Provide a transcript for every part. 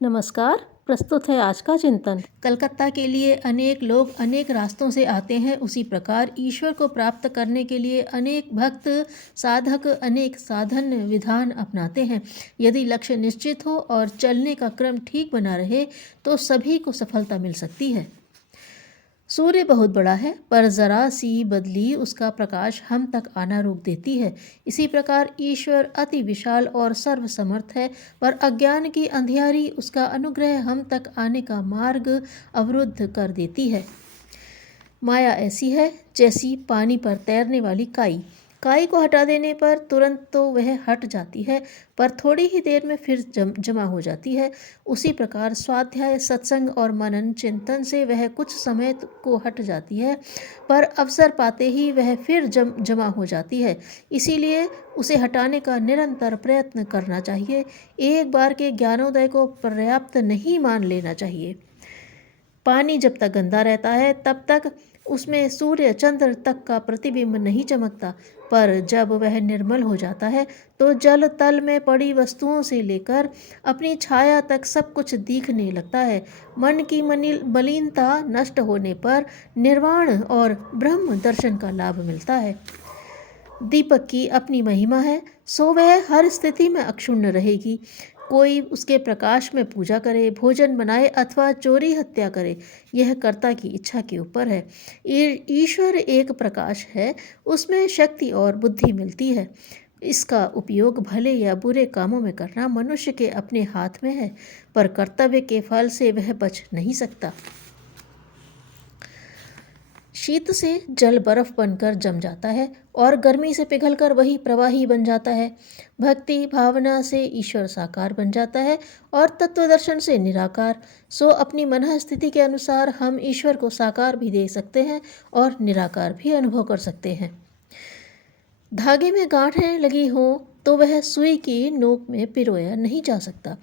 नमस्कार। प्रस्तुत है आज का चिंतन। कलकत्ता के लिए अनेक लोग अनेक रास्तों से आते हैं, उसी प्रकार ईश्वर को प्राप्त करने के लिए अनेक भक्त साधक अनेक साधन विधान अपनाते हैं। यदि लक्ष्य निश्चित हो और चलने का क्रम ठीक बना रहे तो सभी को सफलता मिल सकती है। सूर्य बहुत बड़ा है, पर जरा सी बदली उसका प्रकाश हम तक आना रोक देती है। इसी प्रकार ईश्वर अति विशाल और सर्वसमर्थ है, पर अज्ञान की अंधियारी उसका अनुग्रह हम तक आने का मार्ग अवरुद्ध कर देती है। माया ऐसी है जैसी पानी पर तैरने वाली काई। काई को हटा देने पर तुरंत तो वह हट जाती है, पर थोड़ी ही देर में फिर जमा हो जाती है। उसी प्रकार स्वाध्याय, सत्संग और मनन चिंतन से वह कुछ समय को हट जाती है, पर अवसर पाते ही वह फिर जमा हो जाती है। इसीलिए उसे हटाने का निरंतर प्रयत्न करना चाहिए। एक बार के ज्ञानोदय को पर्याप्त नहीं मान लेना चाहिए। पानी जब तक गंदा रहता है तब तक उसमें सूर्य चंद्र तक का प्रतिबिंब नहीं चमकता, पर जब वह निर्मल हो जाता है तो जल तल में पड़ी वस्तुओं से लेकर अपनी छाया तक सब कुछ दिखने लगता है। मन की मलिनता नष्ट होने पर निर्वाण और ब्रह्म दर्शन का लाभ मिलता है। दीपक की अपनी महिमा है, सो वह हर स्थिति में अक्षुण्ण रहेगी। कोई उसके प्रकाश में पूजा करे, भोजन बनाए अथवा चोरी हत्या करे, यह कर्ता की इच्छा के ऊपर है। ईश्वर एक प्रकाश है, उसमें शक्ति और बुद्धि मिलती है। इसका उपयोग भले या बुरे कामों में करना मनुष्य के अपने हाथ में है, पर कर्तव्य के फल से वह बच नहीं सकता। शीत से जल बर्फ बनकर जम जाता है और गर्मी से पिघलकर वही प्रवाही बन जाता है। भक्ति भावना से ईश्वर साकार बन जाता है और तत्व दर्शन से निराकार। सो अपनी मन स्थिति के अनुसार हम ईश्वर को साकार भी देख सकते हैं और निराकार भी अनुभव कर सकते हैं। धागे में गांठें लगी हों तो वह सुई की नोक में पिरोया नहीं जा सकता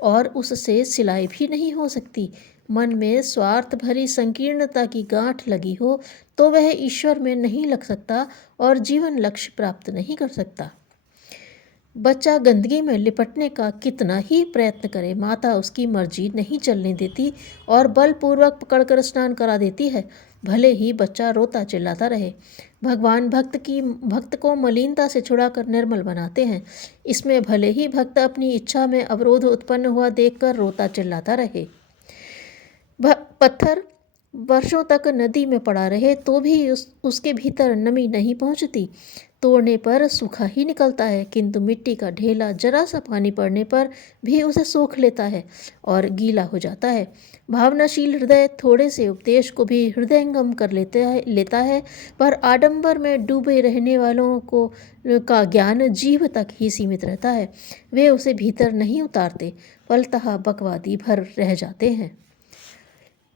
और उससे सिलाई भी नहीं हो सकती। मन में स्वार्थ भरी संकीर्णता की गांठ लगी हो तो वह ईश्वर में नहीं लग सकता और जीवन लक्ष्य प्राप्त नहीं कर सकता। बच्चा गंदगी में लिपटने का कितना ही प्रयत्न करे, माता उसकी मर्जी नहीं चलने देती और बलपूर्वक पकड़कर स्नान करा देती है, भले ही बच्चा रोता चिल्लाता रहे। भगवान भक्त को मलिनता से छुड़ाकर निर्मल बनाते हैं। इसमें भले ही भक्त अपनी इच्छा में अवरोध उत्पन्न हुआ देखकर रोता चिल्लाता रहे। पत्थर वर्षों तक नदी में पड़ा रहे तो भी उसके भीतर नमी नहीं पहुंचती। तोड़ने पर सूखा ही निकलता है, किंतु मिट्टी का ढेला जरा सा पानी पड़ने पर भी उसे सोख लेता है और गीला हो जाता है। भावनाशील हृदय थोड़े से उपदेश को भी हृदयंगम कर लेता है, पर आडंबर में डूबे रहने वालों का ज्ञान जीभ तक ही सीमित रहता है। वे उसे भीतर नहीं उतारते, फलतः बकवादी भर रह जाते हैं।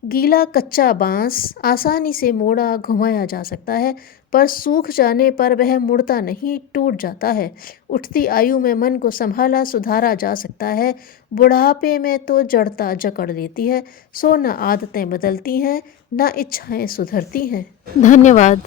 गीला कच्चा बांस आसानी से मोड़ा घुमाया जा सकता है, पर सूख जाने पर वह मुड़ता नहीं, टूट जाता है। उठती आयु में मन को संभाला सुधारा जा सकता है, बुढ़ापे में तो जड़ता जकड़ देती है। सो न आदतें बदलती हैं न इच्छाएं सुधरती हैं। धन्यवाद।